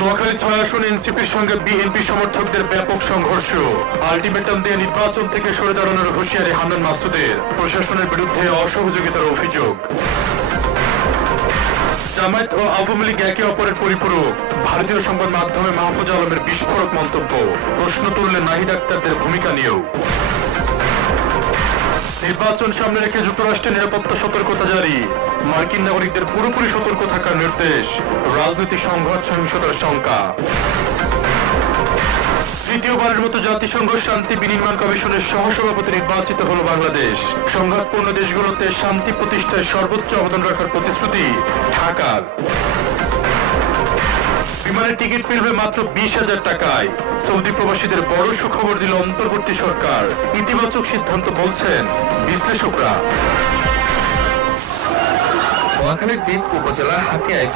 নোয়াখালী 6 আসন এনসিপির সঙ্গে বিএনপি সমর্থকদের ব্যাপক সংঘর্ষ। আলটিমেটাম দিয়ে নির্বাচন থেকে সরে দাঁড়ানোর হুঁশিয়ারি হান্নান মাসুদের। প্রশাসনের বিরুদ্ধে অসহযোগিতার অভিযোগ। জামায়াত ও আওয়ামী লীগ একে অপরের পরিপূরক। ভারতীয় সংবাদ মাধ্যমে মাহফুজ আলমের বিস্ফোরক মন্তব্য। প্রশ্ন তুললেন নাহিদ আক্তারদের ভূমিকা নিয়েও। নির্বাচন সামনে রেখে যুক্তরাষ্ট্রের নিরাপত্তা সতর্কতা জারি। মার্কিন নাগরিকদের পুরোপুরি সতর্ক থাকার নির্দেশ। রাজনৈতিক সংঘাত সহিংসতার শঙ্কা। তৃতীয়বারের মতো জাতিসংঘ শান্তি বিনির্মাণ কমিশনের সহসভাপতি নির্বাচিত হল বাংলাদেশ। সংঘাতপূর্ণ দেশগুলোতে শান্তি প্রতিষ্ঠায় সর্বোচ্চ অবদান রাখার প্রতিশ্রুতি ঢাকার। বিমানের টিকিট মিলবে মাত্র 20,000 টাকায়। সৌদি প্রবাসীদের বড় সুখবর দিল অন্তর্বর্তী সরকার। ইতিবাচক সিদ্ধান্ত বলছেন বিশ্লেষকরা। নোয়াখালীর দ্বীপ উপজেলার হাতিয়ায়